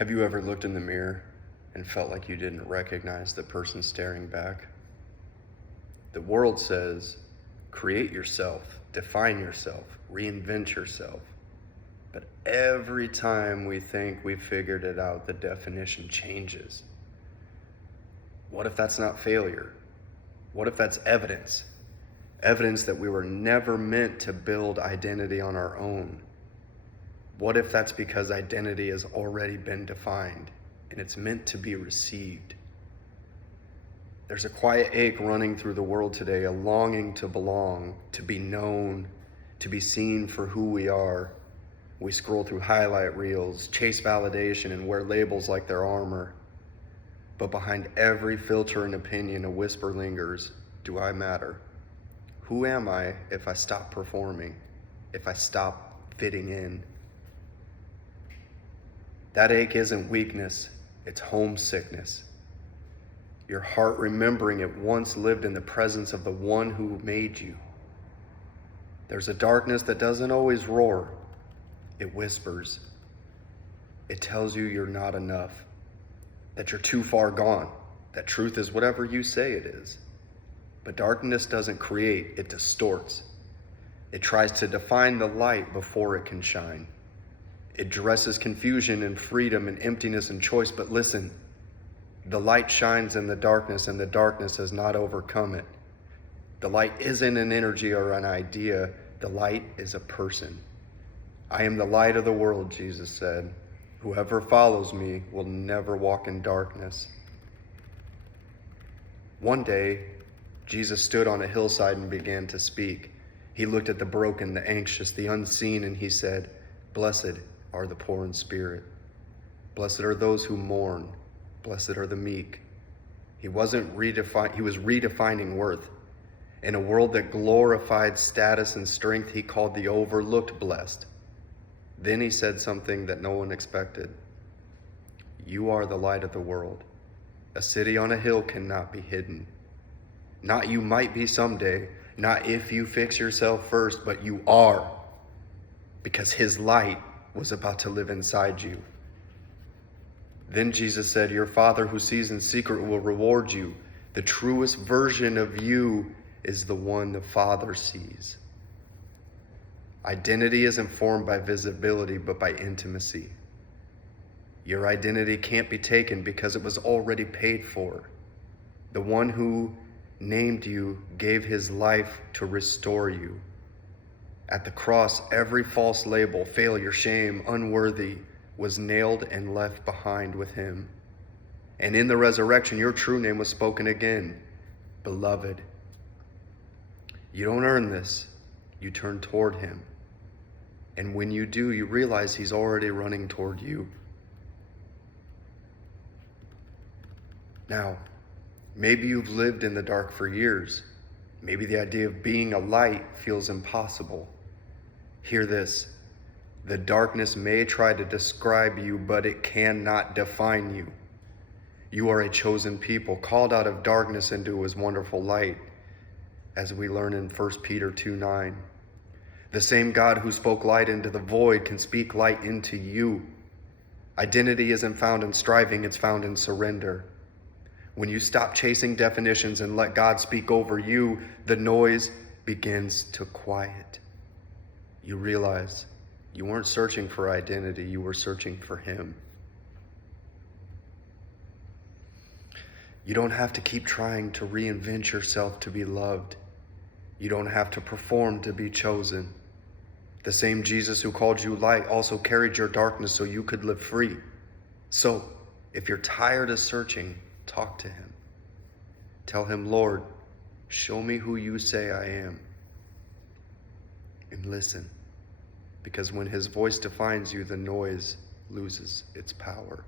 Have you ever looked in the mirror and felt like you didn't recognize the person staring back? The world says, create yourself, define yourself, reinvent yourself. But every time we think we've figured it out, the definition changes. What if that's not failure? What if that's evidence? Evidence that we were never meant to build identity on our own. What if that's because identity has already been defined and it's meant to be received? There's a quiet ache running through the world today, a longing to belong, to be known, to be seen for who we are. We scroll through highlight reels, chase validation, and wear labels like their armor. But behind every filter and opinion, a whisper lingers. Do I matter? Who am I if I stop performing, if I stop fitting in? That ache isn't weakness, it's homesickness. Your heart remembering it once lived in the presence of the one who made you. There's a darkness that doesn't always roar. It whispers. It tells you you're not enough, that you're too far gone, that truth is whatever you say it is. But darkness doesn't create, it distorts. It tries to define the light before it can shine. It dresses confusion and freedom and emptiness and choice, but listen, the light shines in the darkness and the darkness has not overcome it. The light isn't an energy or an idea, the light is a person. I am the light of the world, Jesus said. Whoever follows me will never walk in darkness. One day, Jesus stood on a hillside and began to speak. He looked at the broken, the anxious, the unseen, and he said, "Blessed are the poor in spirit. Blessed are those who mourn. Blessed are the meek." He was redefining worth. In a world that glorified status and strength, he called the overlooked blessed. Then he said something that no one expected. You are the light of the world. A city on a hill cannot be hidden. Not you might be someday, not if you fix yourself first, but you are, because his light was about to live inside you. Then Jesus said, your Father who sees in secret will reward you. The truest version of you is the one the Father sees. Identity isn't formed by visibility, but by intimacy. Your identity can't be taken because it was already paid for. The one who named you gave his life to restore you. At the cross, every false label, failure, shame, unworthy, was nailed and left behind with him. And in the resurrection, your true name was spoken again, beloved. You don't earn this. You turn toward him. And when you do, you realize he's already running toward you. Now, maybe you've lived in the dark for years. Maybe the idea of being a light feels impossible. Hear this. The darkness may try to describe you, but it cannot define you. You are a chosen people, called out of darkness into his wonderful light, as we learn in 1 Peter 2:9. The same God who spoke light into the void can speak light into you. Identity isn't found in striving, it's found in surrender. When you stop chasing definitions and let God speak over you, the noise begins to quiet. You realize you weren't searching for identity, you were searching for him. You don't have to keep trying to reinvent yourself to be loved. You don't have to perform to be chosen. The same Jesus who called you light also carried your darkness so you could live free. So, if you're tired of searching, talk to him. Tell him, Lord, show me who you say I am. And listen, because when his voice defines you, the noise loses its power.